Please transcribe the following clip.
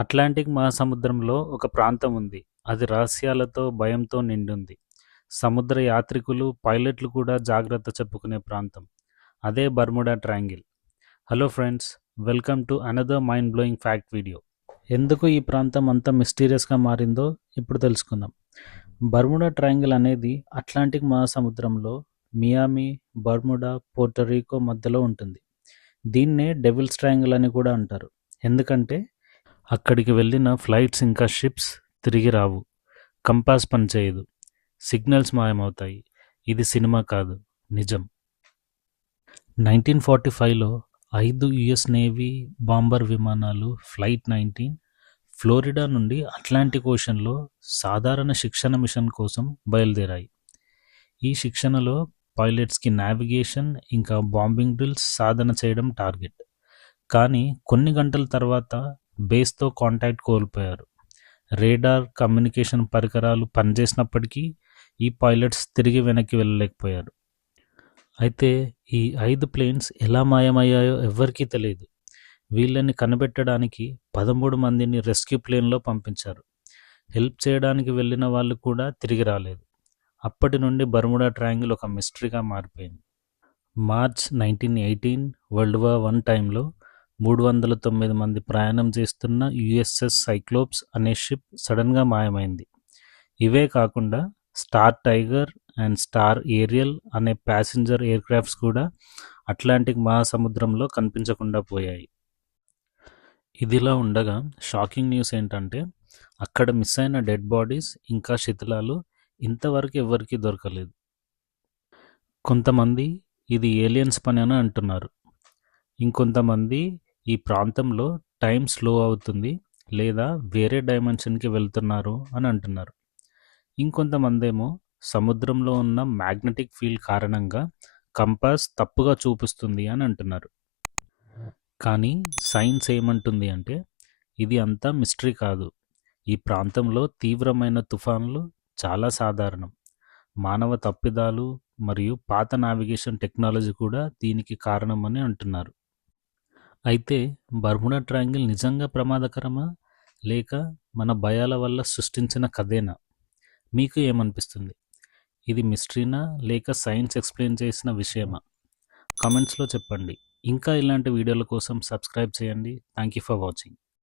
Atlantic మహాసముద్రంలో ఒక ప్రాంతం ఉంది. అది రహస్యాలతో, భయంతో నిండుంది. సముద్ర యాత్రికులు, పైలట్లు కూడా జాగ్రత్త చెప్పుకునే ప్రాంతం. అదే Bermuda triangle. Hello friends, welcome to another mind blowing fact video. ఎందుకు ఈ ప్రాంతం అంత మిస్టీరియస్గా మారిందో ఇప్పుడు తెలుసుకుందాం. బర్ముడా ట్రయాంగిల్ అనేది అట్లాంటిక్ మహాసముద్రంలో మియామి, బర్ముడా, పోర్టోరికో మధ్యలో ఉంటుంది. దీన్నే డెవిల్స్ ట్రయాంగిల్ అని కూడా అంటారు. ఎందుకంటే అక్కడికి వెళ్ళిన ఫ్లైట్స్ ఇంకా షిప్స్ తిరిగి రావు. కంపాస్ పనిచేయదు. సిగ్నల్స్ మాయమవుతాయి. ఇది సినిమా కాదు, నిజం. 1945లో 5 యుఎస్ నేవీ బాంబర్ విమానాలు ఫ్లైట్ 19 ఫ్లోరిడా నుండి అట్లాంటిక్ ఓషన్లో సాధారణ శిక్షణ మిషన్ కోసం బయలుదేరాయి. ఈ శిక్షణలో పైలట్స్కి నావిగేషన్ ఇంకా బాంబింగ్ డ్రిల్స్ సాధన చేయడం టార్గెట్. కానీ కొన్ని గంటల తర్వాత బేస్తో కాంటాక్ట్ కోల్పోయారు. రేడార్, కమ్యూనికేషన్ పరికరాలు పనిచేసినప్పటికీ ఈ పైలట్స్ తిరిగి వెనక్కి వెళ్ళలేకపోయారు. అయితే ఈ 5 ప్లేన్స్ ఎలా మాయమయ్యాయో ఎవ్వరికీ తెలియదు. వీళ్ళని కనిపెట్టడానికి 13 మందిని రెస్క్యూ ప్లేన్లో పంపించారు. హెల్ప్ చేయడానికి వెళ్ళిన వాళ్ళు కూడా తిరిగి రాలేదు. అప్పటి నుండి బర్ముడా ట్రయాంగిల్ ఒక మిస్టరీగా మారిపోయింది. మార్చ్ 1918 వరల్డ్ వార్ I టైంలో 309 మంది ప్రయాణం చేస్తున్న యుఎస్ఎస్ సైక్లోప్స్ అనే షిప్ సడన్గా మాయమైంది. ఇవే కాకుండా star tiger and star Ariel అనే ప్యాసింజర్ ఎయిర్క్రాఫ్ట్స్ కూడా అట్లాంటిక్ మహాసముద్రంలో కనిపించకుండా పోయాయి. ఇదిలా ఉండగా షాకింగ్ న్యూస్ ఏంటంటే అక్కడ మిస్ అయిన డెడ్ బాడీస్ ఇంకా శిథిలాలు ఇంతవరకు ఎవరికీ దొరకలేదు. కొంతమంది ఇది ఏలియన్స్ పని అని అంటున్నారు. ఇంకొంతమంది ఈ ప్రాంతంలో టైం స్లో అవుతుంది లేదా వేరే డైమెన్షన్కి వెళ్తున్నారు అని అంటున్నారు. ఇంకొంతమంది ఏమో సముద్రంలో ఉన్న మ్యాగ్నెటిక్ ఫీల్డ్ కారణంగా కంపాస్ తప్పుగా చూపిస్తుంది అని అంటున్నారు. కానీ సైన్స్ ఏమంటుంది అంటే ఇది అంతా మిస్టరీ కాదు. ఈ ప్రాంతంలో తీవ్రమైన తుఫాన్లు చాలా సాధారణం. మానవ తప్పిదాలు మరియు పాత నావిగేషన్ టెక్నాలజీ కూడా దీనికి కారణమని అంటున్నారు. అయితే బర్ముడా ట్రయాంగిల్ నిజంగా ప్రమాదకరమా లేక మన భయాల వల్ల సృష్టించిన కథేనా? మీకు ఏమనిపిస్తుంది? ఇది మిస్టరీనా లేక సైన్స్ ఎక్స్ప్లెయిన్ చేసిన విషయమా? కామెంట్స్లో చెప్పండి. ఇంకా ఇలాంటి వీడియోల కోసం సబ్స్క్రైబ్ చేయండి. Thank you for watching.